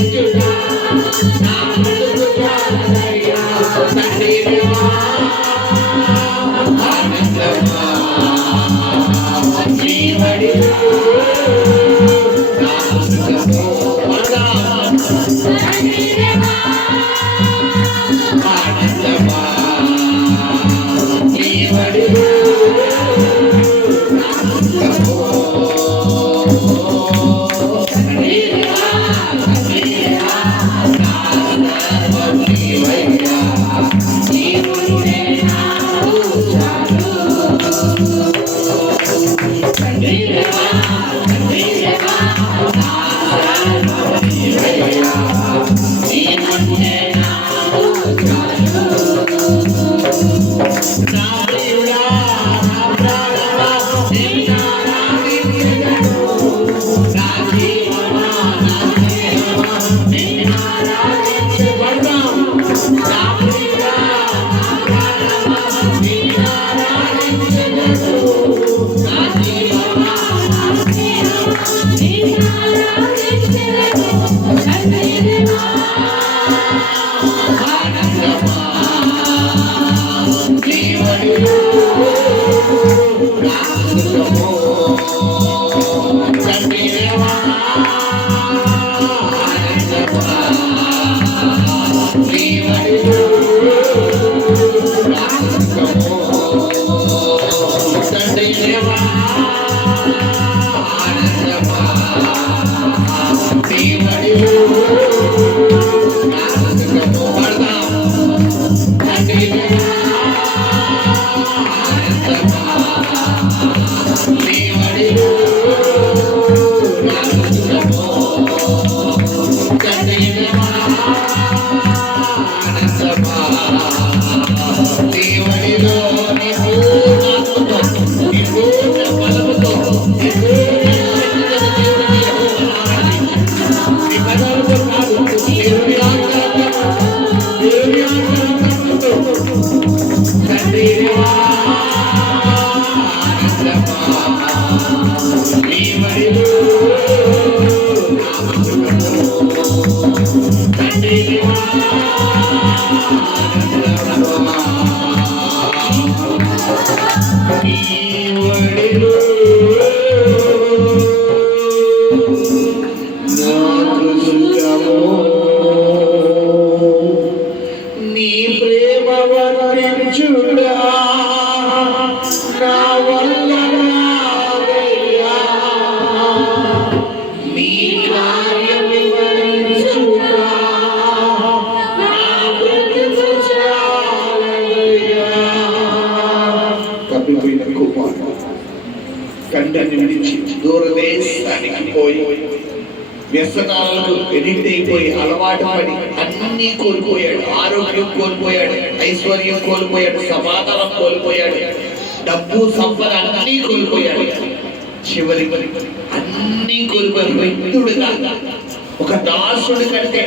Hallelujah. తండ్రిని విడిచి దూరదేశానికి పోయి వ్యసనాలకు ఎడిట్ అయిపోయి అలవాటు పడి అన్నీ కోల్పోయాడు. ఆరోగ్యం కోల్పోయాడు, ఐశ్వర్యం కోల్పోయాడు, సమాధానం కోల్పోయాడు, డబ్బు సంపద అన్నీ కోల్పోయాడు. చివరి అన్నీ కోల్పోయాడు. వ్యక్తుడుగా ఒక దాసుడి కంటే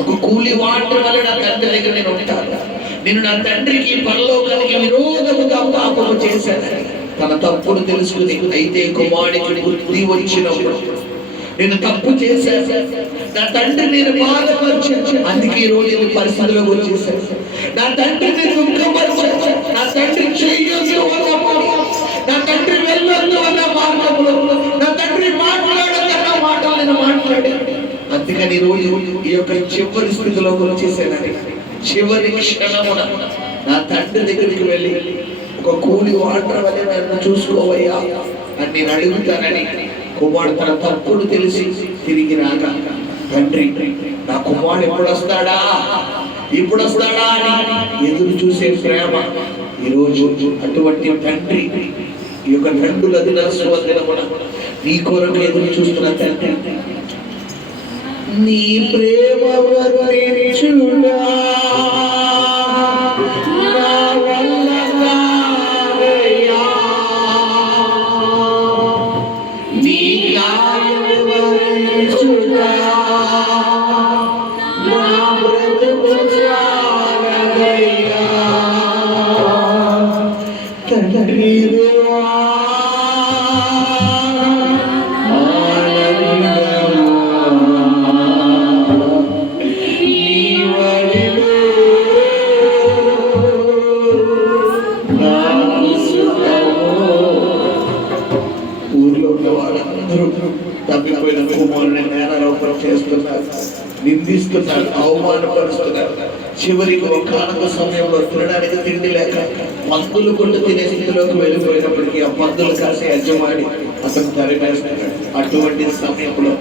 ఒక కూలి వాటి వల్ల నా తండ్రి దగ్గర నేను ఉంటాను, నేను నా తండ్రికి పరలోకానికి విరోధముగా పాపము చేశాను తన తప్పును తెలుసుకుని, అయితే కుమారుడికి బుద్ధి వచ్చినప్పుడు నేను తప్పు చేశాను, నా తండ్రి నేను బాధపరిచాను, అందుకే ఈ రోజు నేను పరిస్థితిలోకి వచ్చేసాను. నా తండ్రిని దుఃఖపరిచాను, నా తండ్రి చెయ్యొద్దు అన్నప్పుడు, నా తండ్రి వెళ్ళొద్దు అన్న మార్గంలో, నా తండ్రి మాట్లాడదన్న మాటలు నేను మాట్లాడాను. అందుకని ఈ రోజు ఈ యొక్క చివరి స్థితిలోకి వచ్చేసానని, చివరి క్షణమున నా తండ్రి దగ్గరికి వెళ్ళి ఒక కూలి వాటర్ వల్ల నన్ను చూసుకోవయ్యా అని నేను అడుగుతానని కుమారుడు తన తప్పును తెలిసి తిరిగి రాగా, తండ్రి నా కుమారుడు ఎప్పుడు వస్తాడా అని ఎదురు చూసే ప్రేమ ఈరోజు అటువంటి తండ్రి, ఈ యొక్క తండ్రుల దినోత్సవం నీ కొరకు ఎదురు చూస్తున్న తండ్రి, నీ ప్రేమ వర్ణించుడా తప్పిపోయిన కుమారుని నేరారోపణ చేస్తున్నారు, నిందిస్తున్నారు, అవమానపరుస్తున్నారు. చివరికి ఒకానొక సమయంలో తినడానికి తిండి లేక మందులు కొట్టు తినే స్థితిలోకి వెళ్ళిపోయినప్పటికీ ఆ మందులు కాసే యజమాని అతను తరిమేస్తున్నాడు. అటువంటి సమయంలో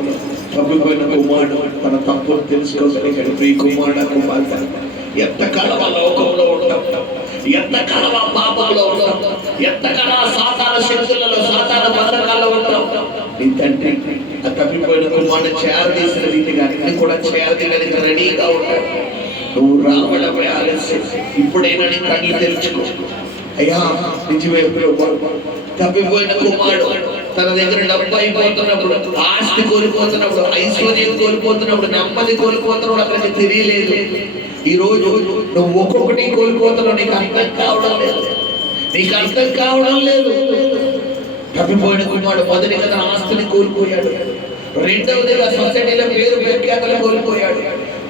తప్పిపోయిన కుమారుడు తన తప్పును తెలుసుకోగలిగాడు. ప్రియ కుమారుడు కుమార్తె, ఎంతకాలం ఆ లోకంలో ఉంటాం, ఎంతకాలం ఆ పాపంలో ఉంటాం, ఎంతకాలం ఆ సాతాన శక్తులలో సాతాన బంధకాల్లో ఉంటాం. నీ తండ్రి ఆ తప్పిపోయిన కుమారుడు చేరదీసిన రీతిగా నిన్ను కూడా చేరదీయడానికి రెడీగా ఉంటాడు. నువ్వు రావడమే ఆలస్యం, ఇప్పుడైనా నీ కళ్ళు తెరుచుకో. అయ్యా నిజమే, తప్పిపోయిన కుమారుడు తన దగ్గర డబ్బు అయిపోతున్నప్పుడు, ఆస్తి కోల్పోతున్నప్పుడు, ఐశ్వర్యం కోల్పోతున్నప్పుడు, నెమ్మది కోల్పోతున్నప్పుడు అతనికి తెలియలేదు. ఈ రోజు నువ్వు ఒక్కొక్కటి కోల్పోతున్నావు, నీకు అర్థం కావడం లేదు. తప్పిపోయిన కుమారుడు మొదటిగా తన ఆస్తిని కోల్పోయాడు, రెండవదిగా సొసైటీలో పేరు ప్రఖ్యాతలు కోల్పోయాడు,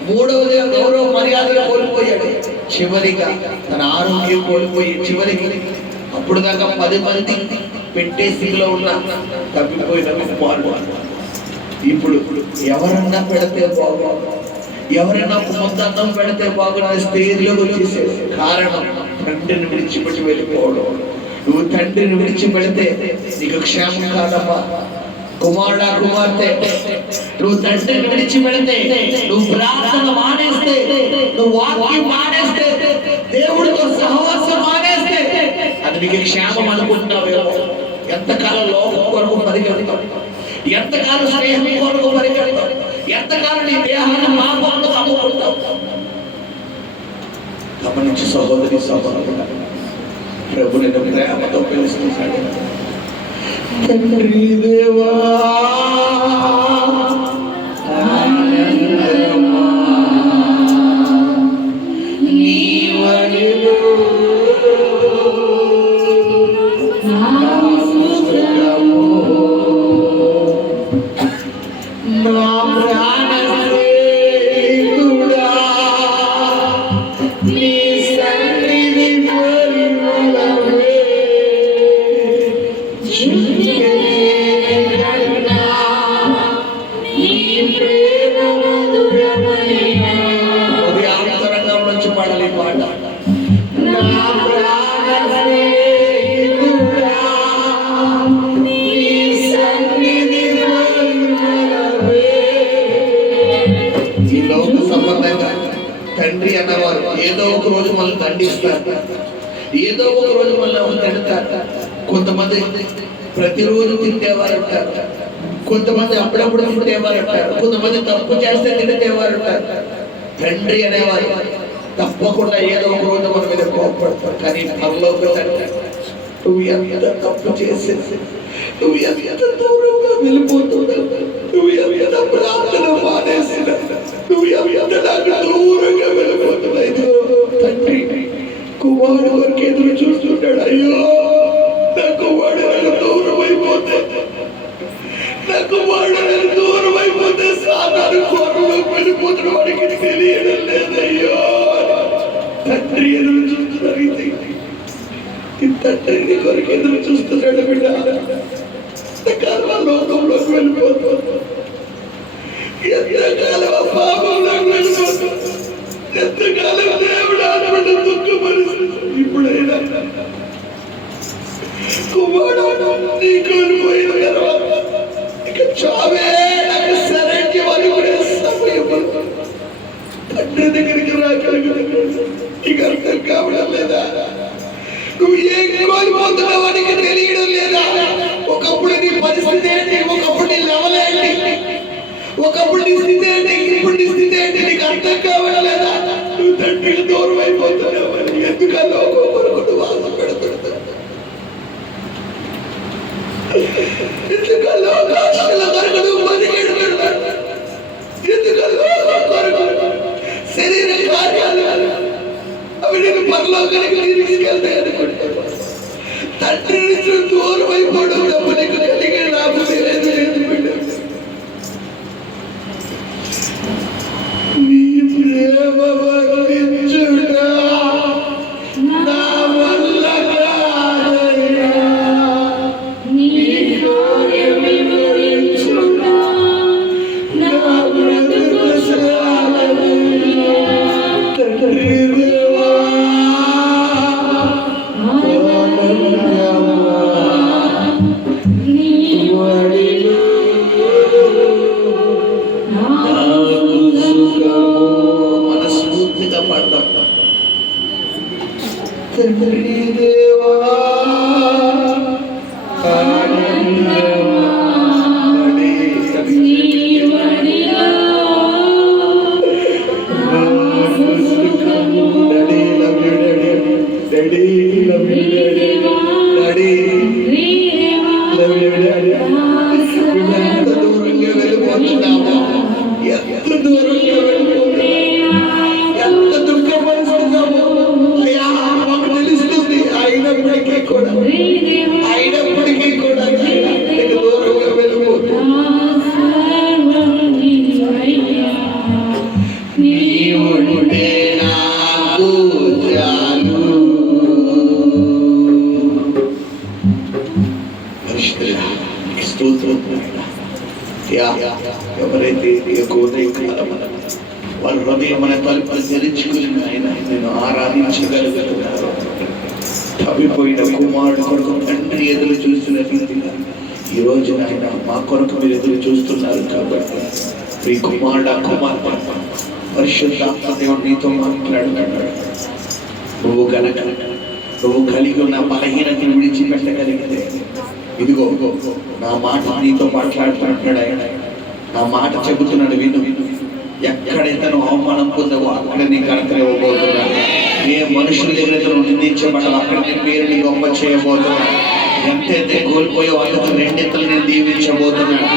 మూడవదిగా గౌరవ మర్యాదలు కోల్పోయాడు, చివరిగా తన ఆరోగ్యం కోల్పోయి చివరికి అప్పుడు దాకా 10 మంది పెట్టే స్థితిలో ఉన్న తప్పిపోయిన కుమారుడు ఇప్పుడు ఎవరన్నా పెడితే బాగుంది, ఎవరైనా ముందన్నం పెడితే బాగున్న స్టేజ్లోకి వచ్చేసేది. కారణం తండ్రిని విడిచిపెట్టి వెళ్ళిపోవడం. నువ్వు తండ్రిని విడిచిపెడితే నీకు క్షేమం కాదమ్మా. కుమారుడా కుమార్తె, నువ్వు తండ్రిని విడిచిపెడితే, నువ్వు ప్రార్థన మానేస్తే, నువ్వు వాక్యం మానేస్తే, దేవుడితో సహవాసం మానేస్తే అది నీకు క్షేమం అనుకుంటున్నావేమో. ఎంతకాలం లోకం కొరకు పరిగెడతావు, ఎంతకాలం స్నేహం కొరకు పరిగెడతావు, ఎంతకాలం నీ దేహాన్ని పాపంలో అమ్ముకుంటావు. గమనించి సహోదరి సహోదరుడా, ప్రభు నిన్ను ప్రేమతో పిలుస్తున్నాడు. తండ్రి దేవా నా ప్రాణ తండ్రి అన్నవారు ఏదో ఒక రోజు మనల్ని దండిస్తారు, ఏదో ఒక రోజు మనల్ని తిడతారు. కొంతమంది ప్రతిరోజు తిట్టేవారు అంటారు, కొంతమంది అప్పుడప్పుడు తిట్టేవారు అంటారు, కొంతమంది తప్పు చేస్తే తిట్టేవారు అంటారు. తండ్రి అనేవారు తప్పకుండా ఏదో ఒక రోజు మన మీద కోపడతారు. కానీ పరలోక తండ్రి నువ్వు ఎంత తప్పు చేసేసి, నువ్వు ఎంత దూరంగా వెళ్ళిపోతున్నావు, నువ్వు ఎంత ప్రార్థన మానేసిన, నువ్వు ఎంత నాకు దూరంగా వెళ్ళిపోతున్నావు. తండ్రి కుమారుడు వరకు ఎదురు చూస్తున్నాడు. అయ్యో నా కుమారుడు నాకు దూరం అయిపోతే, నా కుమారుడు నాకు దూరం అయిపోతే సాధారణ కోరలోకి వెళ్ళిపోతున్న వాడికి తెలియడం లేదయ్యో. తండ్రి ఎదురు చూస్తున్నాడు, తండ్రి కొరకు ఎదురు చూస్తున్నాడు. బిడ్డ ఎంతకాలం లోకంలోకి వెళ్ళిపోతుంది, ఎంతకాలం పాపంలోకి వెళ్ళిపోతుంది, ఎంతకాలం దేవుడు ఆడబిడ్డ దుఃఖపరుస్తుంది. ఇప్పుడైనా కుమారుడు నీ కోల్పోయిన తర్వాత ఇక చావే నాకు శరణ్యం అనుకునే సమయం తండ్రి దగ్గరికి రాగలిగిన నీకు అర్థం కావడం లేదా? నువ్వు ఏం కోల్పోతున్నావు నీకు తెలియడం లేదా? ఒకప్పుడు నీ పరిస్థితి ఏంటి, ఒకప్పుడు నీ లెవెల్ ఏంటి, ఒకప్పుడు నీ స్థితి ఏంటి, ఇప్పుడు నీ స్థితి ఏంటి నీకు అర్థం కావడం లేదా? నువ్వు తండ్రికి దూరం అయిపోతున్నావు. ఎందుకల్లో కొరకు వాదం పెడుతున్నావు, ఎందుకల్లో కాశల కొరకు బతికెడుతున్నాడు, ఎందుకల్లో కొరకు శరీర కార్యాలు అవి నేను పరలోకానికి తీసుకెళ్తాయి అనుకుంటున్నాను. తండ్రి నుంచి దూరం అయిపోవడం తప్ప నీకు కలిగే లాభం లేదు. నీ ప్రేమ వర్ణించుడా నా వల్ల కాదయ్యా, నీ కార్యం వివరించుడా నా బ్రతుకు సాగదయ్యా. తండ్రి దేవా మనస్ఫూర్తిగా పడతాం. తండ్రి దేవా ఎంత దూరంగా వెళ్ళిపోతున్నామో, ఎంత దూరంగా వెళ్ళిపోతున్నామో, ఎంత దుఃఖపరుస్తున్నామో అయ్యా మాకు తెలుస్తుంది. అయినప్పటికీ కూడా నీకు దూరంగా వెళ్ళిపోతున్నాం. నీవుంటే నాకు చాలు. ఎవరైతే వాళ్ళ హృదయం మన తలుపులు తెరుచుకుని ఆయన నేను ఆరాధించగలుగుతున్నారు. తప్పిపోయిన కుమారుడు కొరకు తండ్రి ఎదురు చూస్తున్న రీతిగా ఈ రోజు ఆయన మా కొరకు మీరు ఎదురు చూస్తున్నారు. కాబట్టి మీ కుమారుడు కుమార్తె పరిశుద్ధాత్మ దేవుడు నీతో మాట్లాడుతున్నాడు. నువ్వు గనక నువ్వు కలిగి ఉన్న బలహీనతను విడిచిపెట్టగలిగితే ఇదిగో నా మాట నీతో మాట్లాడుతున్నాడు. ఆయన నా మాట చెబుతున్నాడు, విను. ఎక్కడైతే నువ్వు అవమానం పొందవో అక్కడ నీ ఘనత ఇవ్వబోతున్నాడు. ఏ మనుషుల దగ్గర నువ్వు నిందించబడవు అక్కడ నీ పేరుని గొప్ప చేయబోతున్నాడు. ఎంతైతే కోల్పోయావు అందుకు రెండింతలు నేను దీవించబోతున్నాడు,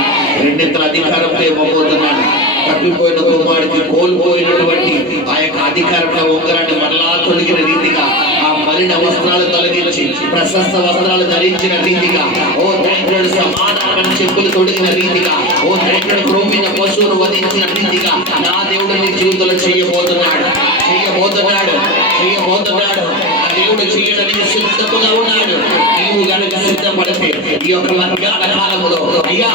రెండింతల అధికారంతో ఇవ్వబోతున్నాడు. తప్పిపోయిన కుమారుడికి కోల్పోయినటువంటి ఆ యొక్క అధికారంలో ఉంగరాన్ని మరలా తొలగిన రీతిగా, ఆ మలిన వస్త్రాలు తొలగించి ప్రశస్త వస్త్రాలు ధరించిన రీతిగా, ఓ దైత్రుడు సమాధానం చెప్పులు తొడిగిన రీతిగా, ఓ దైత్రుడు క్రొమ్మిన పశువును వధించిన రీతిగా నా దేవుడు నీ జీవితంలో చేయబోతున్నాడు. ఆ దేవుడు చేయడానికి సిద్ధముగా ఉన్నాడు. నీవు గనుక సిద్ధపడితే ఈ యొక్క మధ్యాహ్న కాలములో అయ్యా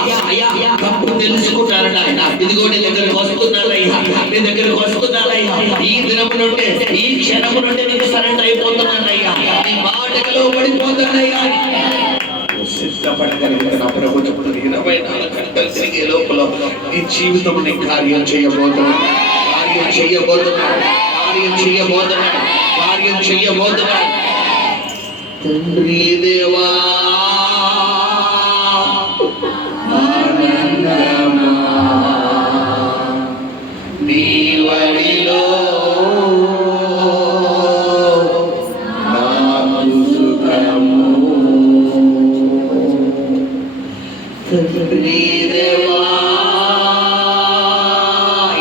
తప్పు తెలుసుకుంటారట. ఇదిగో నీ దగ్గరికి వస్తున్నాడయ్యా, నీ దగ్గరికి వస్తున్నాడయ్యా. ఈ దినము నుండి ఈ క్షణము నుండి నీకు సరెండర్ అయిపోతున్నాడయ్యా, నీ మాటలో పడిపోతున్నాడయ్యా. సిద్ధపడగలిగిన నా ప్రభు చెప్తుంది 24 గంటలు తిరిగే లోపల నీ జీవితం నీ కార్యం చేయబోతున్నాడు. కార్యం చేయబోతున్నాడు, కార్యం చేయబోతున్నాడు. తండ్రి దేవా నీ వడిలో నాకు సుఖము. తండ్రి దేవా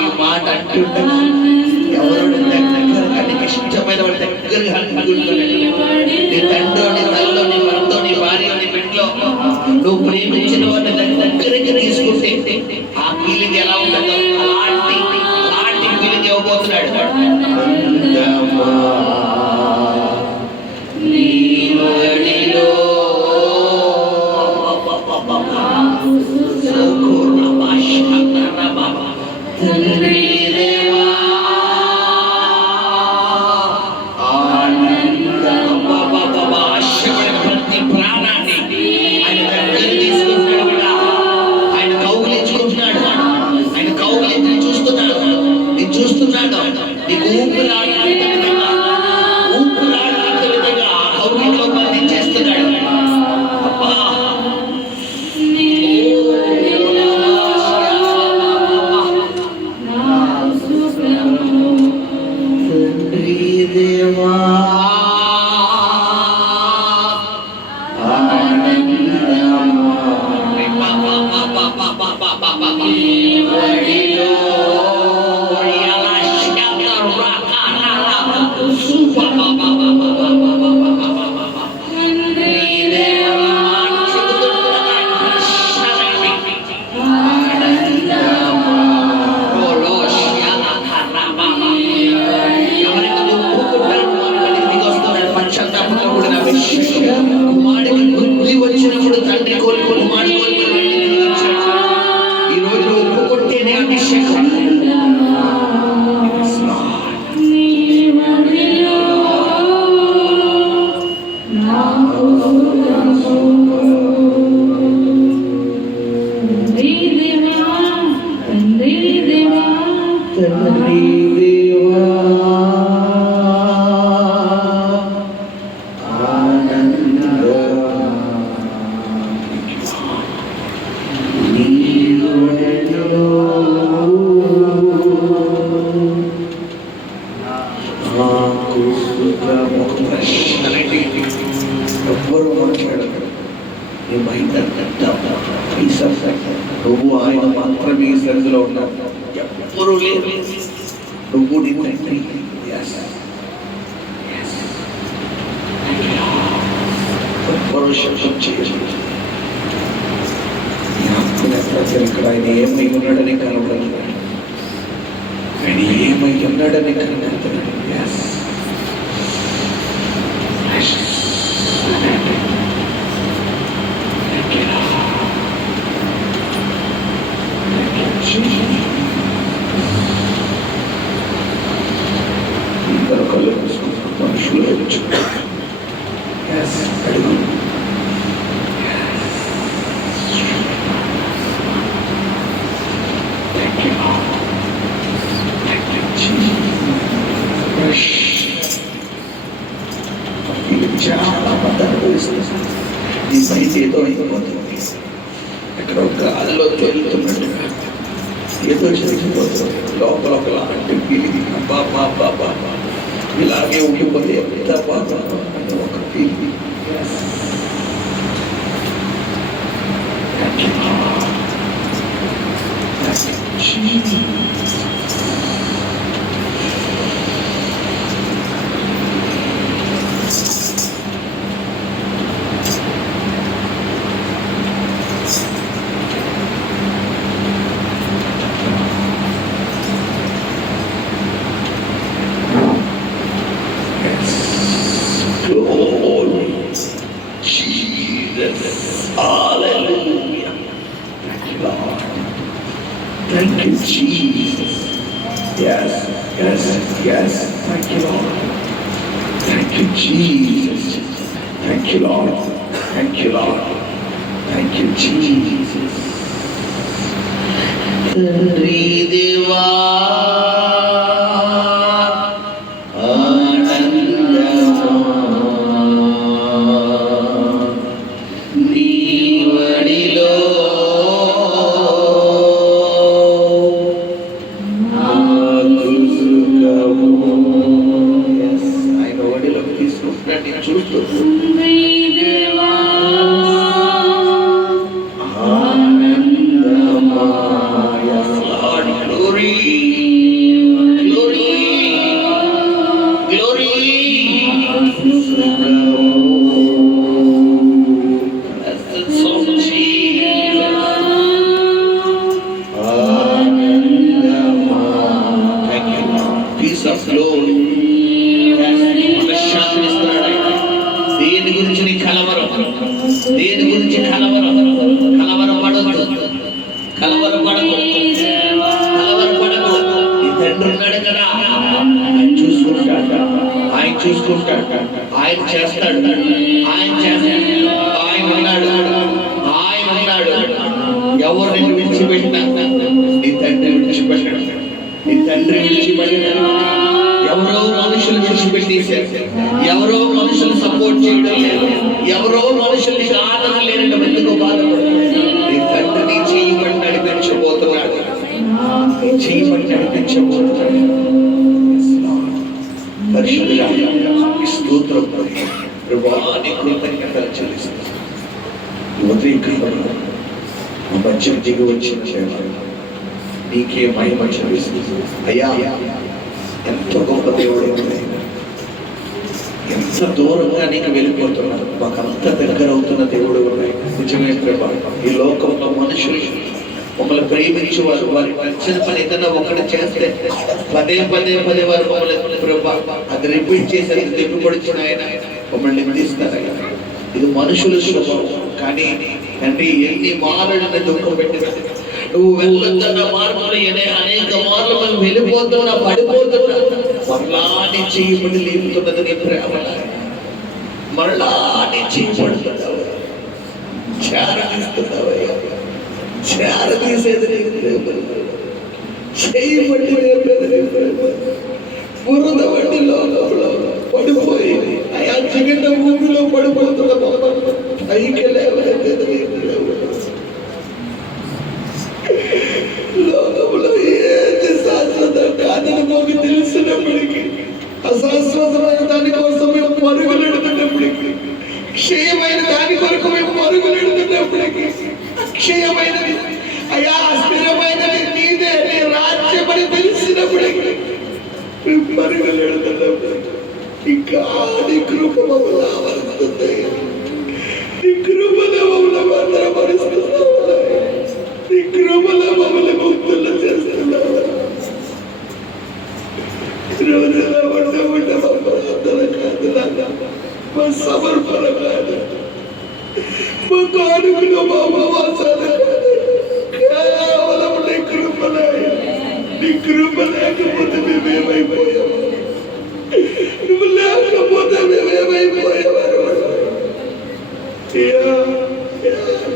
ఈ మాట అంటుండగా ఎవరు దగ్గరగా నీకు ఇష్టమైన వాడి దగ్గరగా అనుకుంటున్నాడు. నీ తండ్రి, నీ తల్లిలో, నీ భర్త, నీ భార్య, నీ బిడ్డలో నువ్వు ప్రేమించిన వాడిని దగ్గరికి తీసుకుంటే ఆ ఫీలింగ్ ఎలా ఉంటుందో అలాంటి ఫీలింగ్ ఇవ్వబోతున్నాడు. నీకు ఊపిరాడంత విధంగా కౌగిట్లో బంధించేస్తున్నాడు. అబ్బా తండ్రి దేవా కుమారుడికి బుద్ధి వచ్చినప్పుడు తండ్రి కోరుకుని కుమారుడు కోరుకుని ఈ రోజు ఒప్పుకుంటేనే అభిషేకం. ఎవ్వరూ మాట్లాడరు. నువ్వు ఆయన మాత్రమే ఈ సరిధిలో ఉన్నావు. ఎవ్వరూ లేరు. నువ్వు నీ తండ్రి. ఎవ్వరూ శబ్దం చేయరు. ఇక్కడ ఆయన ఏమై ఉన్నాడని కనబడుతున్నాడు. ఆయన ఏమై ఉన్నాడని కనబడుతున్నాడు. ఇద్దరు కళ్ళు మూసుకుంటారు. మనుషులు అడుగు చాలా మంది అనుభవిస్తుంది. నీ బయట ఏదో అయిపోతుంది. ఎక్కడో గాలిలో తేలుతున్నట్టుగా ఏదో జరిగిపోతుంది. లోపల ఒకలాంటి ఫీలింగ్. బాబా ఇలాగే ఉండిపోతే ఎంత బాగా అని ఒక feeling. Hallelujah. Thank you, Lord. Thank you, Jesus. Yes. Thank you, Lord. Thank you, Jesus. Thank you, Lord. Thank you, Lord. Thank you, Jesus. తండ్రి దేవా ఆయన ఒడిలోకి తీసుకుంటున్నాడు. నేను చూస్తూ చూసుకుంటాడు. ఆయన చేస్తాడు. ఆయన ఉన్నాడు. ఎవరు నిన్ను విడిచిపెట్టినా నీ తండ్రి విడిచిపెట్టాడు. నీ తండ్రి విడిచిపెట్టాడు. ఎవరో మనుషులు విడిచిపెట్టేశారు. ఎవరో మనుషులు సపోర్ట్ చేయడం లేదు. ఎవరో మనుషుల్ని ఆదరణ లేనట్టు ఎందుకు బాధపడుతున్నాడు. నీ తండ్రి నీ చేయబడి నడిపించబోతున్నాడు. నీ చేయబడి నడిపించబోతున్నాడు. పరిశుద్ధుడా స్తోత్రం ప్రభువా, నీకు కృతజ్ఞతలు చెల్లిస్తున్నాను. ఈ ఉదయకాలంలో మా మధ్య దిగి వచ్చిన నీకే మహిమ చెల్లిస్తున్నాను. అయ్యా, ఎంత గొప్ప దేవుడు, ఎంత దూరంగా నీకు వెళ్ళిపోతున్నాడు. మాకు అంత దగ్గర అవుతున్న దేవుడు ఉన్నాయి. నిజమే ప్రభా, ఈ లోకంలో మనుషులు మమ్మల్ని ప్రేమించేవారు, వారి నచ్చిన పని ఏదైనా ఒకటి చేస్తే పదే వారు మమ్మల్ని ప్రభా అది రిపీట్ చేసి తెప్పుకొడిచిన ఆయన మమ్మల్ని నిందిస్తారు. ఇది మనుషుల స్వభావం. కానీ తండ్రి ఎన్ని మార్లు దుఃఖం పెట్టిన నువ్వు వెళ్ళొద్దన్న మార్పులు అనేక మార్లు మనం వెళ్ళిపోతున్నా, పడిపోతున్నా, మరలాని చేయబడి లేపుతున్నది నీ ప్రేమ. మరలాని చేయబడుతున్నావు, చేరనిస్తున్నావయ్యా. చేరదీసేది నీకు ప్రేమ, చేయబడి బురద వంటి లోకంలో పడిపోయి అయా జగన్న భూమిలో పడిపోతున్న పైకి లేవలేదు. లోకంలో ఏది శాశ్వతం కాదని మాకు తెలిసినప్పటికీ, అశాశ్వతమైన దానికోసం మేము పరుగులెడుతున్నప్పటికీ, క్షయమైన దాని కొరకు మేము పరుగులెడుతున్నప్పటికీ, క్షయమైనది అయా స్థిరమైనది నీదే, నీ రాజ్యమని తెలిసినప్పటికీ మేము పరుగులెడుతున్నప్పటికీ ఇంకా నీ కృప మమ్మల్ని ఆవరిస్తుంది. నీ కృపలో మమ్మల్ని భద్రపరుస్తున్నావు. నీ కృపలో మమ్మల్ని ముక్తులు చేస్తున్నావు. రోజులో ఉండబడ్డ మమ్మల్ని కాదు, మా సమర్పణ కాదు, మా కానుకలు, మా ఉపవాసాలు కాదు, కేవలం నీ కృపలే. నీ కృప లేకపోతే మేమేమైపోయాము, నువ్వు లేకపోతే మేమేమైపోయేవారు.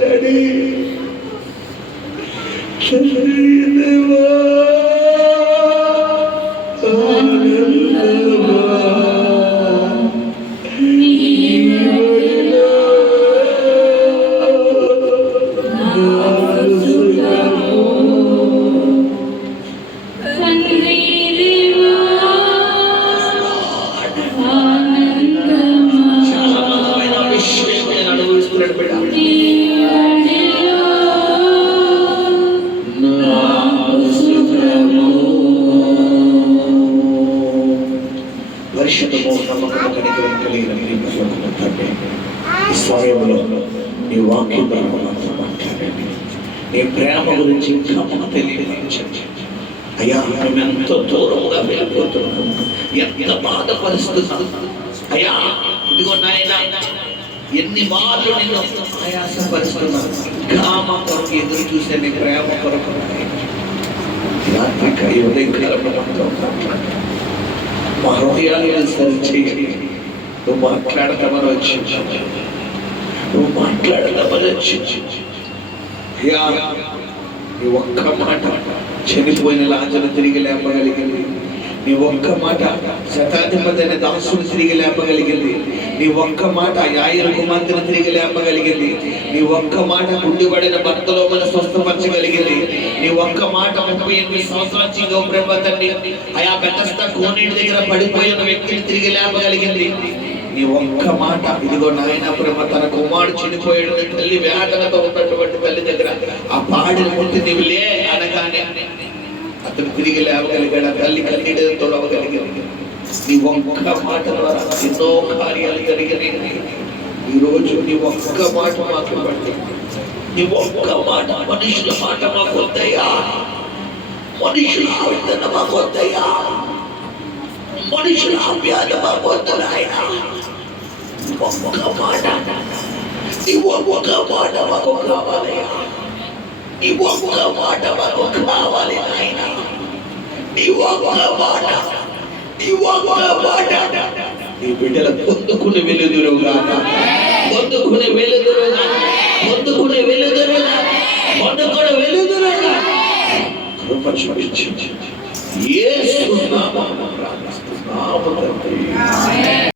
డాడీ దేవా పరిశుద్ధము నమ్మకము కలిగిన ఈ సమయంలో నీ వాక్యం మాత్రం మాట్లాడండి. నీ ప్రేమ గురించి ఇంకా మాకు తెలియజేయండి. అయ్యా, మేము ఎంతో దూరంగా వెళ్ళిపోతున్నాము, ఎంత బాధపరుస్తున్నాము. అయ్యా, ఇదిగో నాయన, ఎన్ని మార్లు నేను ఆయాసపరుస్తున్నాను. ఇంకా మా కొరకు ఎదురు చూసే నీ ప్రేమ కొరకు రాత్రిక ఉదయకాలంలో మాత్రం మా హృదయాలను సరిచేయండి. నువ్వు మాట్లాడతామని వచ్చి, నువ్వు మాట్లాడతామని వచ్చి, నీ ఒక్క మాట చనిపోయిన లాజరును తిరిగి లేపగలిగింది. నీ ఒక్క మాట శతాధిపతి అనే దాసుని తిరిగి లేపగలిగింది. నీ ఒక్క మాట యాయిరు కుమార్తెను తిరిగి లేపగలిగింది. నీ ఒక్క మాట గుడ్డిపడిన భర్తలో మన స్వస్థపరచగలిగింది. నీ ఒక్క మాట 38 సంవత్సరాల చింగో ప్రభు తండ్రి ఆయా బెతస్తా కోనేటి దగ్గర పడిపోయిన వ్యక్తిని తిరిగి లేపగలిగింది. నీ ఒక్క మాట ఇదిగో నాయన ప్రేమ తన కుమారుడు చనిపోయాడు, తల్లి వేదనతో ఉన్నటువంటి తల్లి దగ్గర ఆ పాడిని ముట్టి నీవు లే అనగానే అతను తిరిగి లేవగలిగాడు. ఆ తల్లి కన్నీటితో తొడవగలిగింది. నీ ఒక్క మాట ద్వారా ఎన్నో కార్యాలు జరిగినాయి. ఈరోజు నీ ఒక్క మాట మాకు పట్టి, నీ ఒక్క మాట, మనుషుల మాట మాకు వద్దయ్యా, మనుషుల ఆవేదన మాకు వద్దయ్యా, మనుషుల ఆప్యాయత మాకు వద్దు నాయనా. ఒక్క మాట, నీ ఒక్క మాట మాకు కావాలయ్యా, నీ ఒక్క మాట మాకు కావాలి నాయన. నీ ఒక్క మాట, నీ ఒక్క మాట నీ బిడ్డల పొందుకుని వెలుదురుగాక, పొందుకుని వెలుదురుగాక, పొందుకుని వెలుదురుగాక, పొందుకుని వెలుదురుగాక. కృప చూపించు యేసు నామమున ప్రార్థిస్తున్నాము తండ్రి.